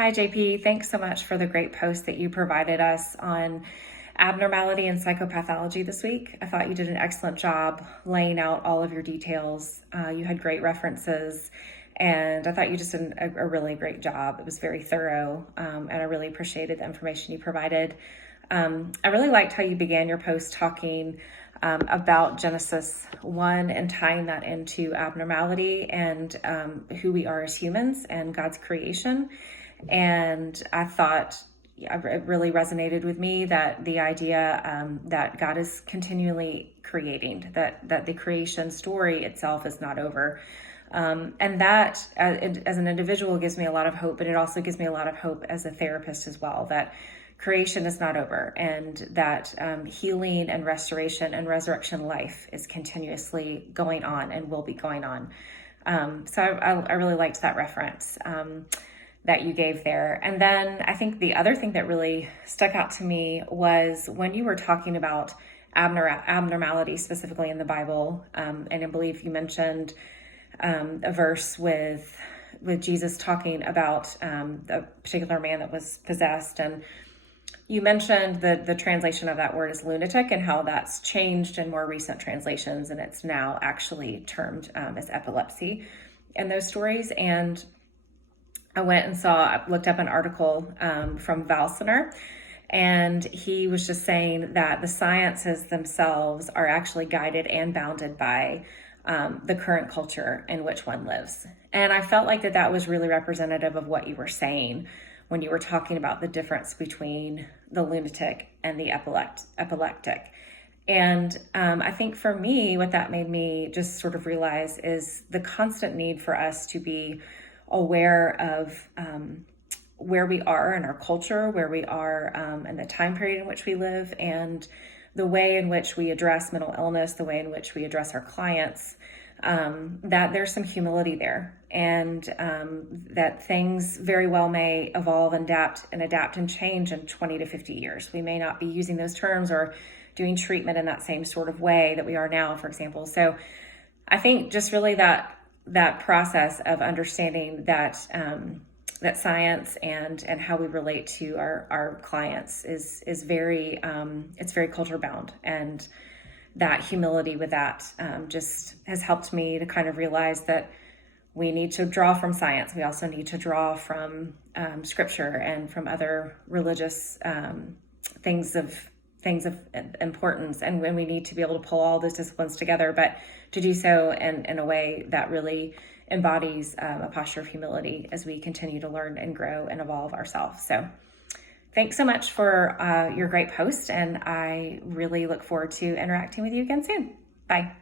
Hi, JP. Thanks so much for the great post that you provided us on abnormality and psychopathology this week. I thought you did an excellent job laying out all of your details. You had great references, and I thought you just did a really great job. It was very thorough, and I really appreciated the information you provided. I really liked how you began your post talking about Genesis 1 and tying that into abnormality and who we are as humans and God's creation. And I thought it really resonated with me that the idea that God is continually creating, that the creation story itself is not over. And that as an individual gives me a lot of hope, but it also gives me a lot of hope as a therapist as well, that creation is not over, and that healing and restoration and resurrection life is continuously going on and will be going on. So I really liked that reference that you gave there. And then I think the other thing that really stuck out to me was when you were talking about abnormality specifically in the Bible, and I believe you mentioned a verse with Jesus talking about a particular man that was possessed, and you mentioned the translation of that word as lunatic and how that's changed in more recent translations, and it's now actually termed as epilepsy in those stories. And I went and looked up an article from Valsener, and he was just saying that the sciences themselves are actually guided and bounded by the current culture in which one lives. And I felt like that was really representative of what you were saying when you were talking about the difference between the lunatic and the epileptic. And I think for me, what that made me just sort of realize is the constant need for us to be aware of where we are in our culture, where we are in the time period in which we live, and the way in which we address mental illness, the way in which we address our clients, that there's some humility there, and that things very well may evolve and adapt and change in 20 to 50 years. We may not be using those terms or doing treatment in that same sort of way that we are now, for example. So I think just really that process of understanding that that science and how we relate to our clients is very it's very culture bound, and that humility with that just has helped me to kind of realize that we need to draw from science. We also need to draw from scripture and from other religious things of importance, and when we need to be able to pull all those disciplines together, but to do so in a way that really embodies a posture of humility as we continue to learn and grow and evolve ourselves. So thanks so much for your great post, and I really look forward to interacting with you again soon. Bye.